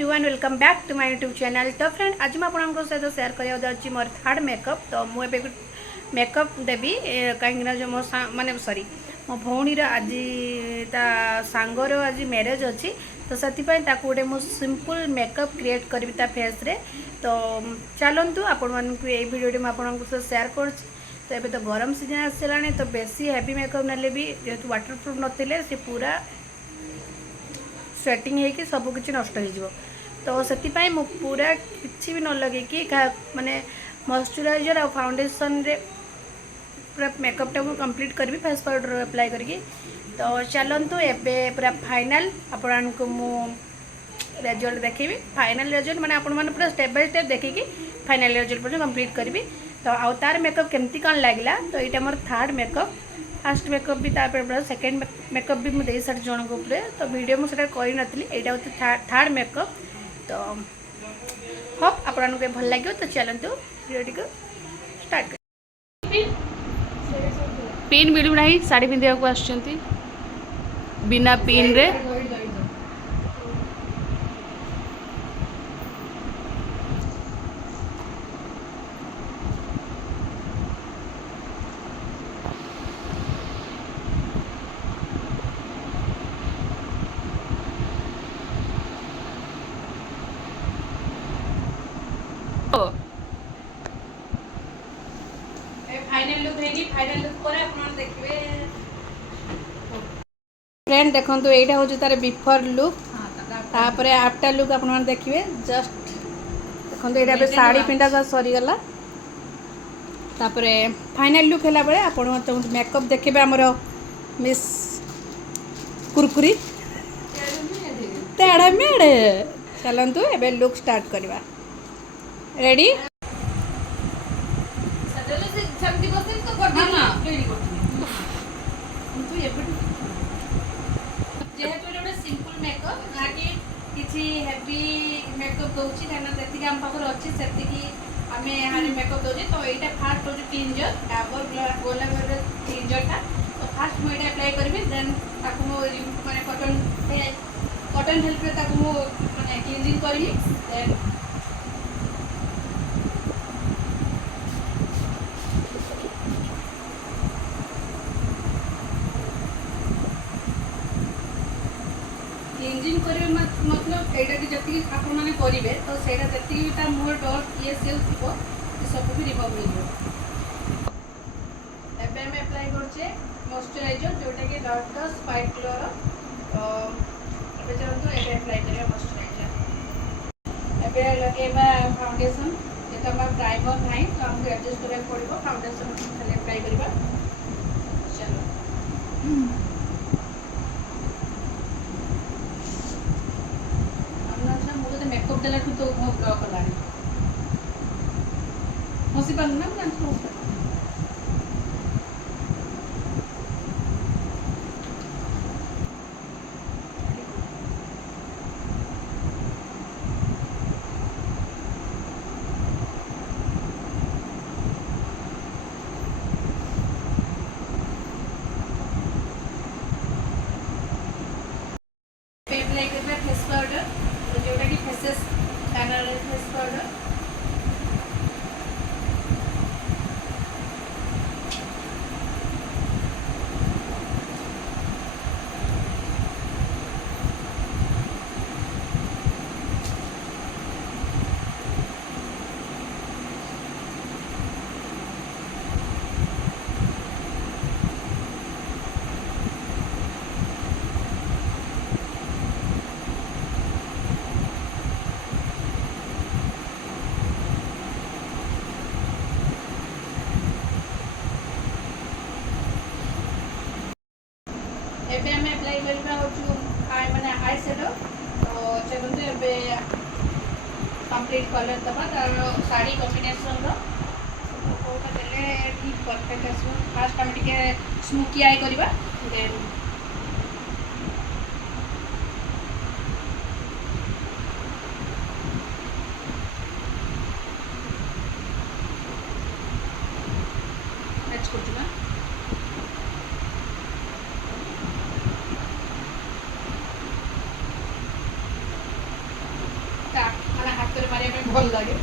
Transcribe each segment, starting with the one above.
Everyone welcome back to my YouTube channel. तो friend आज मैं आपको सहित सेयार करने मोर थर्ड मेकअप। तो मुझे मेकअप देवी कहीं जो मो माने सॉरी मो भौणीर आज ता सांगर आज मैरेज अच्छी। तो से गोटे मु सिंपल मेकअप क्रिएट करी ता फेस रे। तो चलतु आपण मानक ये भिडियो मुझे सेयार कर। तो ये तो गरम सीजन आसला तो बेसी हेवी मेकअप ना भी जेहतु वाटरप्रूफ नथिले से पूरा स्वेटिंग है सबकि नष्ट हो। तो से पूरा किसी भी न लगे कि माने मॉइस्चराइजर और फाउंडेशन रे पूरा मेकअप टा कंप्लीट करी फेस पाउडर अप्लाई करके। तो चलतु एबे पूरा फाइनल आपण को मु रिजल्ट देखी। फाइनल रिजल्ट माने आपण माने पूरा स्टेप बाय स्टेप देखिकी फाइनल रिजल्ट पर कंप्लीट करी। तो आउ तार मेकअप केमती कौन लगला। तो यहाँ मोर थर्ड मेकअप फास्ट मेकअप भी तापर सेकेंड मेकअप भी मुझे सारी जन को ऊपर। तो वीडियो मुझे करी नथली यहाँ हूँ थर्ड मेकअप। तो होप आपको भल लगे। तो चलतु वीडियो को स्टार्ट कर। पिन मिलूना शाढ़ी पिंधा को आसुँच बिना पिन रे। फाइनल लुक है फाइनल लुक पर आप देखिए फ्रेंड देखो यहाँ हूँ तार बिफोर लुक तापर आफ्टर लुक आप देखिए। जस्ट देखो यहाँ शाढ़ी पिंधा सरीगला तापर फाइनल लुक है बेले आप मेकअप देखिए आमर मिस कुरकुरी तेड़ा मेड़े। चलतु एबे लुक स्टार्ट करवा। रेडी जेहेतु गोटे सिंपल मेकअप ना कि किसी हेवी मेकअप दौची जी आम पाखे अच्छी से आम यहाँ मेकअप दौचे। तो यहाँ फास्ट हूँ क्लींजर डाबर गोलाप क्लींजर था। तो फास्ट मुझे अप्लाई करी देन मैंने कटन हेल्प मैंने क्लींजिंग करी देन क्लींजिंग करेंगे मतलब यहाँ जी आपने करेंगे तो सहीटा जी मुँह डस्ट ये सेल थी सब भी रिमूव हो। एबे हम अप्लाई करछे मॉइस्चराइजर जोटा कि डॉट डस्ट व्हाइट कलर। तो एबे चलतो एबे अप्लाई करिया मॉइस्चराइजर। एबे लगेबा फाउंडेशन जेटा हम प्राइमर नाही तो हमको एडजस्ट करने पड़ो। फाउंडेशन खाली अप्लाई करबा। चलो मेकअप देला तो मो ब्लॉक कला हसी पार ना जानतो। अप्लाई करबा फेस पाउडर जोटा कि फेसेस कैनल फेस पाउडर। एबे हमें अप्लाई करबा होछु माने आई शेडो। तो चलते एबे कंप्लीट कलर दबा तार साड़ी कॉम्बिनेशन रो कोटा देले ठीक परफेक्ट आसो। फास्ट हम टिके स्मोकी आई करबा देन मैच करजुबा। भल लगे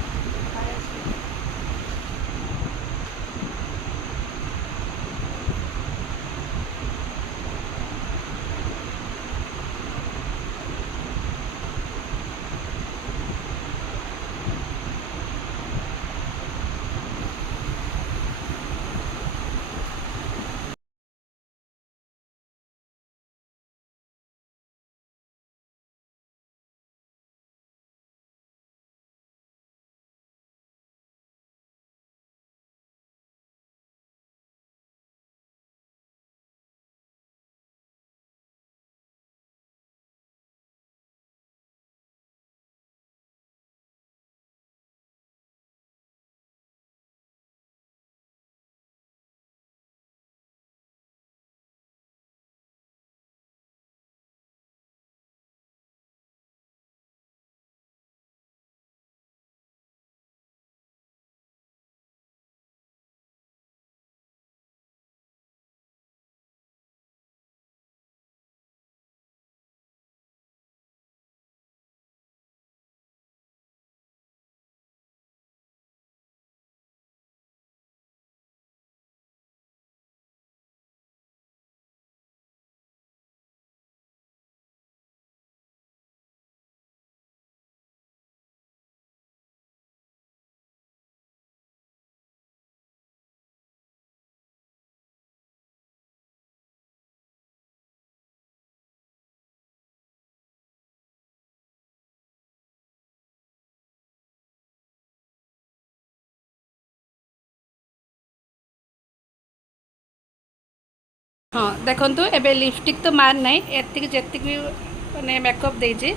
हाँ देखो एबे लिपस्टिक तो मार ना एतिक जेतिक भी मैंने मेकअप देजे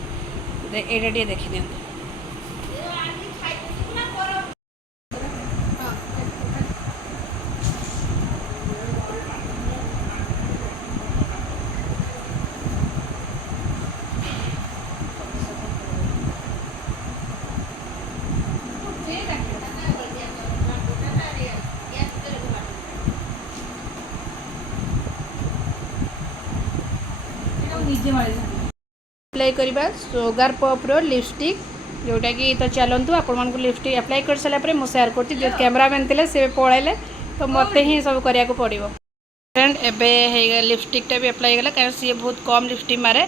एटा टे देखी दिखाँ अप्लाई करवा सुगार पॉपर लिपस्टिक जोटा कि तो चलतु आपण लिपस्टिक अप्लाई कर सारापर मुझे सेयार करती जो कैमरामैन थे से पलैले तो मत ही सब करने पड़ो फ्रेंड एबे लिपस्टिकटा भी अप्लाई गला कहीं सी बहुत कम लिपस्टिक मारे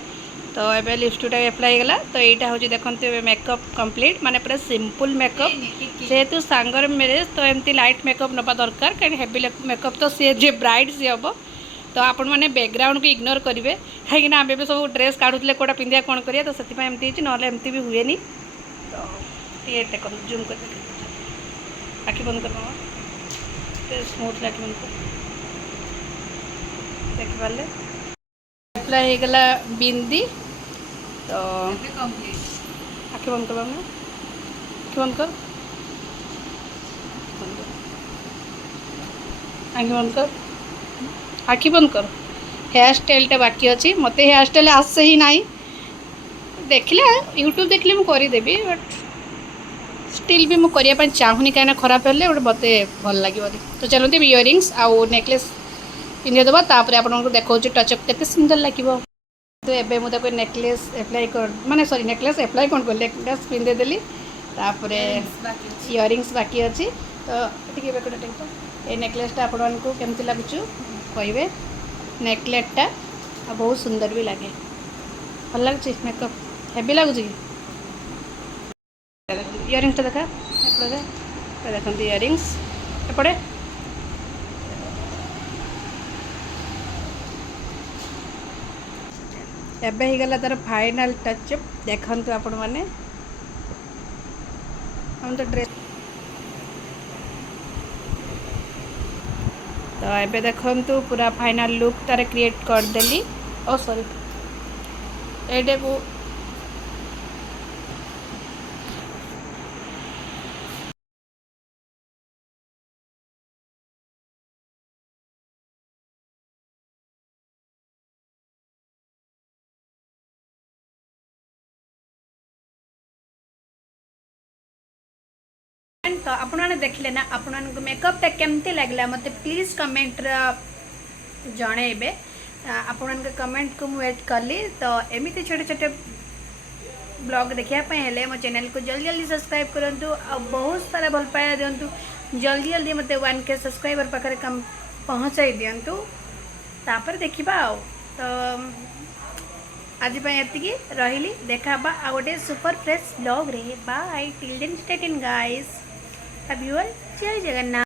तो एबे लिपस्टिकटा भी अप्लाई गला तो यहाँ हूँ देखते मेकअप कंप्लीट माने पूरा सिंपल मेकअप जेहेतु सांगर मैरिज तो एमती लाइट मेकअप नवा दरकार कहीं हेवी मेकअप तो सी जे ब्राइड सी हम तो आपण मैंने बैकग्राउंड को इग्नोर करेंगे कहीं आम भी सब ड्रेस काढ़ुले कौटा पिंधा कौन करिए तो से एमती ना एमती भी हुए नहीं तो ये टेक जूम कर आखि बंद कर स्मूथ आखि बंद कर देख पारे अप्लाई हो गला बिंदी तो आखि बंद कर आखि बंद कर आखि बंद कर आखि बंद कर हेयर स्टाइलटा बाकी अच्छी मत हेयर स्टाइल आसे ही ना देखले यूट्यूब देखले मुझे करदेवी बट स्टिल भी मुझे चाहूनी कहीं खराब हेल्ले गोटे मत भल लगे तो चलते इयरिंग्स आउ नेकलेस पिंधेदेव तापर आपको देखा टचअप केते सुंदर लगे तो एबे मुझे नेकलेस एप्लाई कर माने सॉरी नेकलेस एप्लाई कौन कर नेकलेस पिंधेदेली तापर इयरिंग्स बाकी अच्छी तो ये नेकलेसटा आपको केमती लगुच कहे नेकलेसटा बहुत सुंदर भी लगे भल लगे मेकअप हेवी लगुच कि इयरिंग्सटा देखा एपटे देखते इयरिंग्स एपटे एबे ही गला तार फाइनल टचअप देखंतु आपण माने हम तो ड्रेस तो एबे देखंतु पूरा फाइनल लुक तार क्रिएट कर देली ओ सॉरी एडे को तो आपने देखले ना आपण मेकअपटा केमती लगला मत प्लीज कमेंट जनइबे आपण कमेंट को वेट कली तो एमती छोटे छोटे ब्लॉग देखापी हेले मो चैनल को जल्दी जल्दी सब्सक्राइब करूँ आ बहुत सारा भल पाया दिंतु जल्दी जल्दी मत 1K सब्सक्राइबर पाखे कम पहुँचाई दिंतु तापर देखा तो आज ये रही देखा आ गोटे सुपर फ्रेश ब्लॉग रे bye till then stay in guys love you all जय जगन्नाथ।